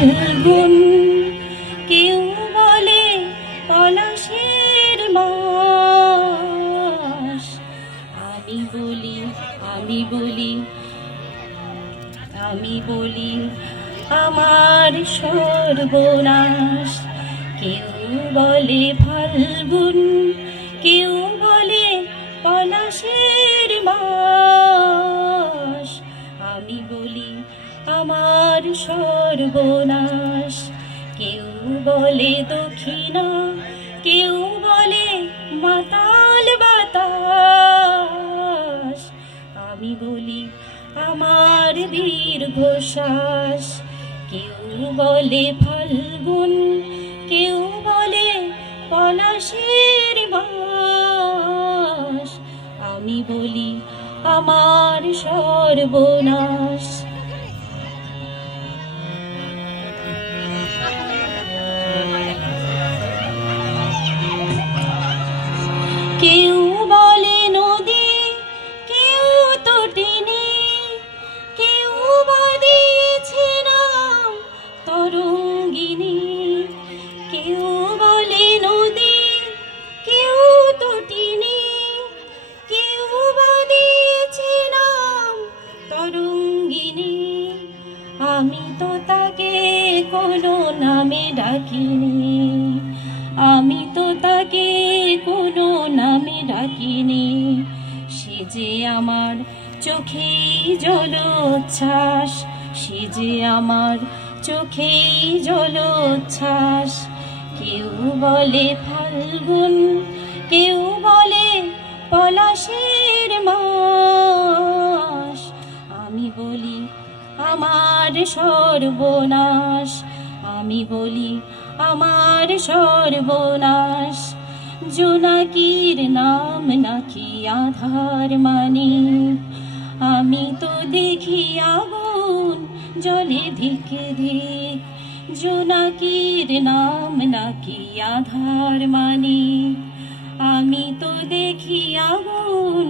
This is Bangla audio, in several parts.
ফাল্গুন, কেউ বলে পলাশের মাস। আমি বলি আমার সর্বনাশ। কেউ বলে ফাল্গুন, কেউ বলে পলাশের মাস। আমি বলি আমার সর্বনাশ। কেউ বলে দক্ষিণা, কেউ বলে মাতাল বাতাস। আমি বলি আমার দীর্ঘশ্বাস। কেউ বলে ফাল্গুন, কেউ বলে পলাশের মাস। আমি বলি আমার সর্বনাশ। কেউ বলে নদী, কেউ তটিনী, কেউ বা দিয়েছে নাম তরঙ্গিনী। কেউ বলে নদী, কেউ তটিনী, কেউ বা দিয়েছে নাম তরঙ্গিনী। আমি তো তাকে কোনো নামে ডাকিনি, আমি তো তাকে কোনো নামে ডাকিনি। সে যে আমার চোখেই জলোচ্ছ্বাস, সে যে আমার চোখেই জলোচ্ছ্বাস। কেউ বলে ফাল্গুন, কেউ বলে পলাশের মাস। আমি বলি আমার সর্বনাশ। আমি বলি আমার সর্বনাশ। জোনাকির নাম নাকি আধার মানে, আমি তো দেখি আগুন জলে ধিকে ধিক। জোনাকির নাম নাকি আধার মানে, আমি তো দেখি আগুন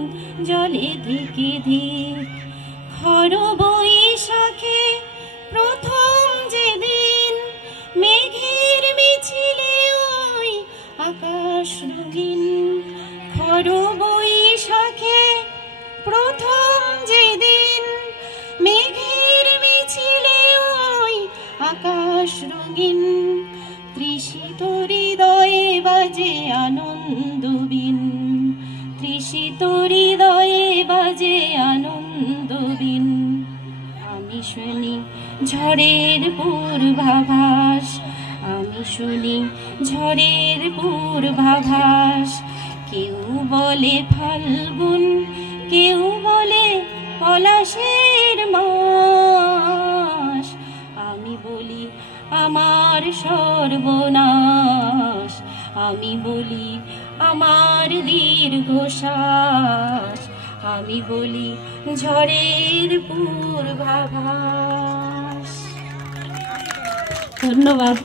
জলে ধিকে ধিক। খর বৈশাখে প্রথম যেদিন মেঘের মিছিলে ওই আকাশ রঙিন। খর বৈশাখে প্রথম যেদিন মেঘের মিছিলে ওই আকাশ রঙিন। তৃষিত হৃদয়ে বাজে আনন্দবিন, তৃষিত হৃদয়ে বাজে আনন্দবিন। আমি শুনি ঝড়ের পূর্বাভাস, আমি শুনি ঝড়ের পূর্বাভাস। কেউ বলে ফাল্গুন, কেউ বলে পলাশের মাস। আমি বলি আমার সর্বনাশ। আমি বলি আমার দীর্ঘশ্বাস। আমি বলি ঝড়ের পূর্বাভাস। ধন্যবাদ।